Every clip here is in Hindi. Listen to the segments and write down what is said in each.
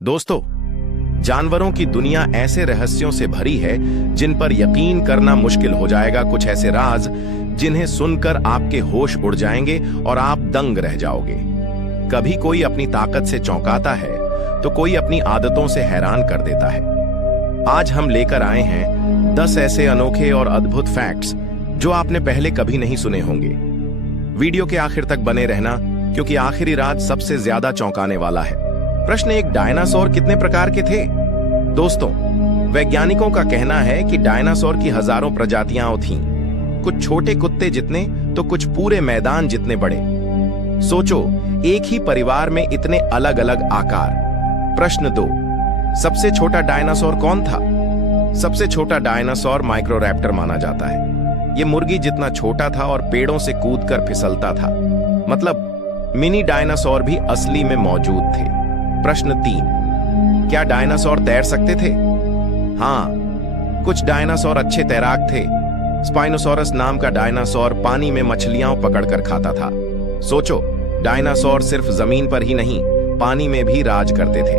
दोस्तों, जानवरों की दुनिया ऐसे रहस्यों से भरी है जिन पर यकीन करना मुश्किल हो जाएगा। कुछ ऐसे राज जिन्हें सुनकर आपके होश उड़ जाएंगे और आप दंग रह जाओगे। कभी कोई अपनी ताकत से चौंकाता है तो कोई अपनी आदतों से हैरान कर देता है। आज हम लेकर आए हैं 10 ऐसे अनोखे और अद्भुत फैक्ट्स जो आपने पहले कभी नहीं सुने होंगे। वीडियो के आखिर तक बने रहना, क्योंकि आखिरी राज सबसे ज्यादा चौंकाने वाला है। प्रश्न एक, डायनासोर कितने प्रकार के थे? दोस्तों, वैज्ञानिकों का कहना है कि डायनासोर की हजारों प्रजातियां थीं। कुछ छोटे कुत्ते जितने तो कुछ पूरे मैदान जितने बड़े। सोचो, एक ही परिवार में इतने अलग अलग आकार। प्रश्न 2, सबसे छोटा डायनासोर कौन था? सबसे छोटा डायनासोर माइक्रोरैप्टर माना जाता है। यह मुर्गी जितना छोटा था और पेड़ों से कूदकर फिसलता था। मतलब मिनी डायनासोर भी असली में मौजूद थे। प्रश्न 3, क्या डायनासोर तैर सकते थे? हाँ, कुछ डायनासोर अच्छे तैराक थे। स्पाइनोसॉरस नाम का डायनासोर पानी में मछलियां पकड़कर खाता था। सोचो, डायनासोर सिर्फ जमीन पर ही नहीं, पानी में भी राज करते थे।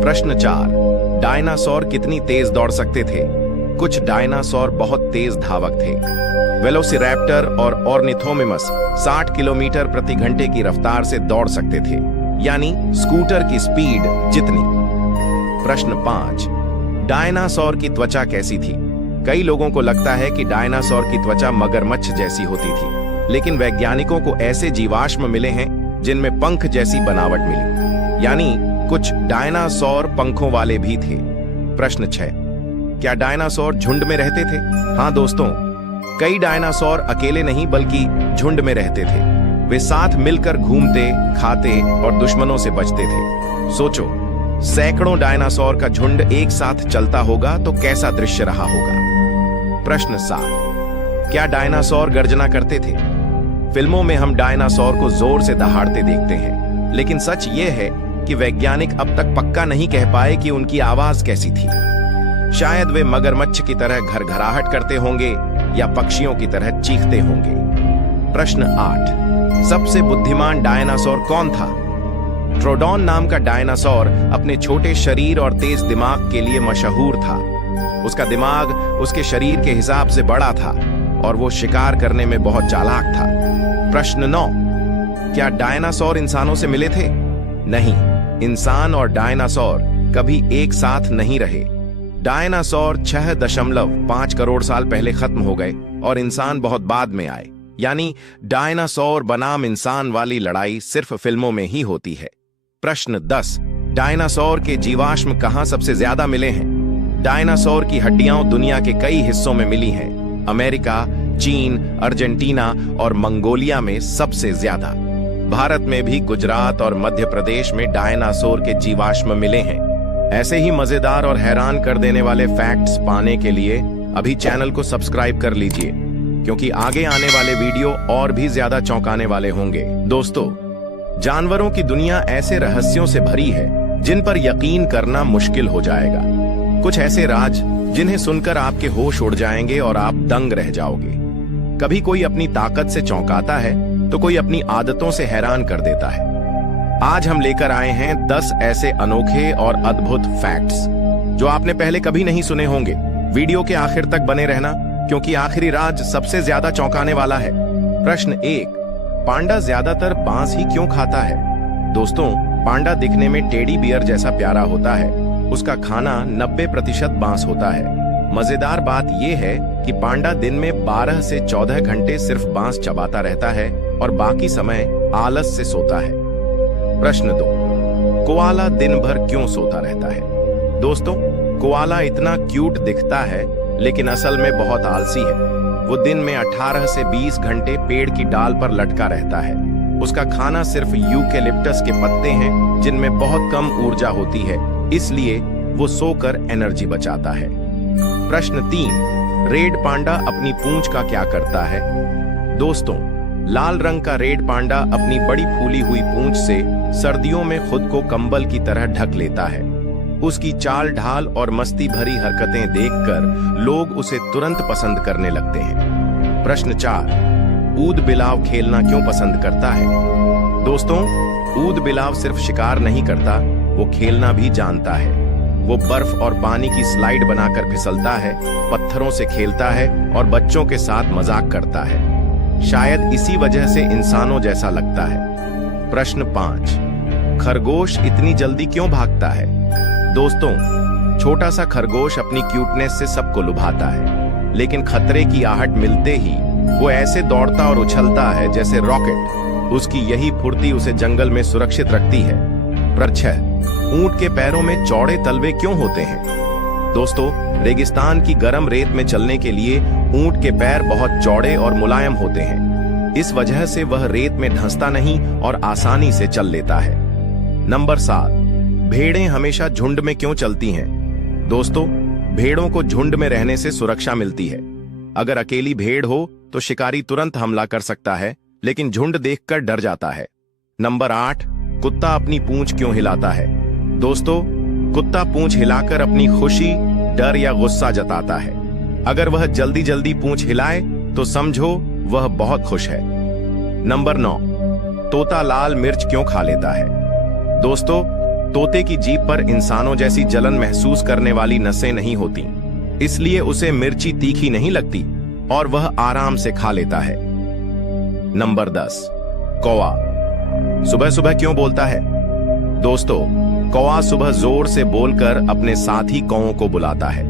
प्रश्न 4, डायनासोर कितनी तेज दौड़ सकते थे? कुछ डायनासोर बहुत तेज धावक थे। वेलोसिरैप्टर और ऑर्निथोमिमस 60 किलोमीटर प्रति घंटे की रफ्तार से दौड़ सकते थे, यानी स्कूटर की स्पीड जितनी। प्रश्न 5, डायनासोर की त्वचा कैसी थी? कई लोगों को लगता है कि डायनासोर की त्वचा मगरमच्छ जैसी होती थी, लेकिन वैज्ञानिकों को ऐसे जीवाश्म मिले हैं जिनमें पंख जैसी बनावट मिली, यानी कुछ डायनासोर पंखों वाले भी थे। प्रश्न 6, क्या डायनासोर झुंड में रहते थे? हाँ दोस्तों, कई डायनासोर अकेले नहीं बल्कि झुंड में रहते थे। वे साथ मिलकर घूमते, खाते और दुश्मनों से बचते थे। सोचो, सैकड़ों डायनासोर का झुंड एक साथ चलता होगा तो कैसा दृश्य रहा होगा। प्रश्न 7, क्या डायनासोर गर्जना करते थे? फिल्मों में हम डायनासोर को जोर से दहाड़ते देखते हैं, लेकिन सच ये है कि वैज्ञानिक अब तक पक्का नहीं कह पाए कि उनकी आवाज कैसी थी। शायद वे मगरमच्छ की तरह घरघराहट करते होंगे या पक्षियों की तरह चीखते होंगे। प्रश्न 8, सबसे बुद्धिमान डायनासोर कौन था? ट्रोडॉन नाम का डायनासोर अपने छोटे शरीर और तेज दिमाग के लिए मशहूर था। उसका दिमाग उसके शरीर के हिसाब से बड़ा था और वो शिकार करने में बहुत चालाक था। प्रश्न 9, क्या डायनासोर इंसानों से मिले थे? नहीं, इंसान और डायनासोर कभी एक साथ नहीं रहे। डायनासोर 6.5 करोड़ साल पहले खत्म हो गए और इंसान बहुत बाद में आए, यानी डायनासोर बनाम इंसान वाली लड़ाई सिर्फ फिल्मों में ही होती है। प्रश्न 10, डायनासोर के जीवाश्म कहां सबसे ज्यादा मिले हैं? डायनासोर की हड्डियां दुनिया के कई हिस्सों में मिली हैं। अमेरिका, चीन, अर्जेंटीना और मंगोलिया में सबसे ज्यादा। भारत में भी गुजरात और मध्य प्रदेश में डायनासोर के जीवाश्म मिले हैं। ऐसे ही मजेदार और हैरान कर देने वाले फैक्ट्स पाने के लिए अभी चैनल को सब्सक्राइब कर लीजिए, क्योंकि आगे आने वाले वीडियो और भी ज्यादा चौंकाने वाले होंगे। दोस्तों, जानवरों की दुनिया ऐसे रहस्यों से भरी है जिन पर यकीन करना मुश्किल हो जाएगा। कुछ ऐसे राज जिन्हें सुनकर आपके होश उड़ जाएंगे और आप दंग रह जाओगे। कभी कोई अपनी ताकत से चौंकाता है तो कोई अपनी आदतों से हैरान कर देता है। आज हम लेकर आए हैं 10 ऐसे अनोखे और अद्भुत फैक्ट्स जो आपने पहले कभी नहीं सुने होंगे। वीडियो के आखिर तक बने रहना, क्योंकि आखिरी राज सबसे ज्यादा चौंकाने वाला है। प्रश्न 1, पांडा ज्यादातर बांस ही क्यों खाता है? दोस्तों, पांडा दिखने में टेडी बियर जैसा प्यारा होता है। उसका खाना 90% बांस होता है। मजेदार बात यह है कि पांडा दिन में 12 से 14 घंटे सिर्फ बांस चबाता रहता है और बाकी समय आलस से सोता है। प्रश्न 2, कोआला दिन भर क्यों सोता रहता है? दोस्तों, कोआला इतना क्यूट दिखता है, लेकिन असल में बहुत आलसी है। वो दिन में 18 से 20 घंटे पेड़ की डाल पर लटका रहता है। उसका खाना सिर्फ यूकेलिप्टस के पत्ते हैं, जिनमें बहुत कम ऊर्जा होती है, इसलिए वो सोकर एनर्जी बचाता है। प्रश्न 3, रेड पांडा अपनी पूंछ का क्या करता है? दोस्तों, लाल रंग का रेड पांडा अपनी बड़ी फूली हुई पूंछ से सर्दियों में खुद को कंबल की तरह ढक लेता है। उसकी चाल ढाल और मस्ती भरी हरकतें देखकर लोग उसे तुरंत पसंद करने लगते हैं। प्रश्न 4, ऊद बिलाव खेलना क्यों पसंद करता है? दोस्तों, ऊद बिलाव सिर्फ शिकार नहीं करता, वो खेलना भी जानता है। वो बर्फ और पानी की स्लाइड बनाकर फिसलता है, पत्थरों से खेलता है और बच्चों के साथ मजाक करता है। शायद इसी वजह से इंसानों जैसा लगता है। प्रश्न 5, खरगोश इतनी जल्दी क्यों भागता है? दोस्तों, छोटा सा खरगोश अपनी क्यूटनेस से सबको लुभाता है, लेकिन खतरे की आहट मिलते ही वो ऐसे दौड़ता और उछलता है जैसे रॉकेट। उसकी यही फुर्ती उसे जंगल में सुरक्षित रखती है। प्रश्न 6, ऊंट के पैरों में चौड़े तलवे क्यों होते हैं? दोस्तों, रेगिस्तान की गर्म रेत में चलने के लिए ऊंट के पैर बहुत चौड़े और मुलायम होते हैं। इस वजह से वह रेत में धंसता नहीं और आसानी से चल लेता है। नंबर 7, भेड़ें हमेशा झुंड में क्यों चलती हैं? दोस्तों, भेड़ों को झुंड में रहने से सुरक्षा मिलती है। अगर अकेली भेड़ हो तो शिकारी तुरंत हमला कर सकता है, लेकिन झुंड देखकर डर जाता है। नंबर 8, कुत्ता अपनी पूंछ क्यों हिलाता है? दोस्तों, कुत्ता पूंछ हिलाकर अपनी खुशी, डर या गुस्सा जताता है। अगर वह जल्दी जल्दी पूंछ हिलाए तो समझो वह बहुत खुश है। नंबर 9, तोता लाल मिर्च क्यों खा लेता है? दोस्तों, तोते की जीभ पर इंसानों जैसी जलन महसूस करने वाली नसें नहीं होती, इसलिए उसे मिर्ची तीखी नहीं लगती और वह आराम से खा लेता है। नंबर 10, कौवा सुबह सुबह क्यों बोलता है? दोस्तों, कौवा सुबह जोर से बोलकर अपने साथी कौवों को बुलाता है।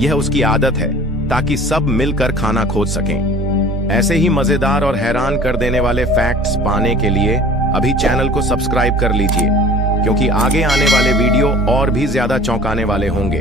यह उसकी आदत है ताकि सब मिलकर खाना खोज सकें। ऐसे ही मजेदार और हैरान कर देने वाले फैक्ट्स पाने के लिए अभी चैनल को सब्सक्राइब कर लीजिए, क्योंकि आगे आने वाले वीडियो और भी ज्यादा चौंकाने वाले होंगे।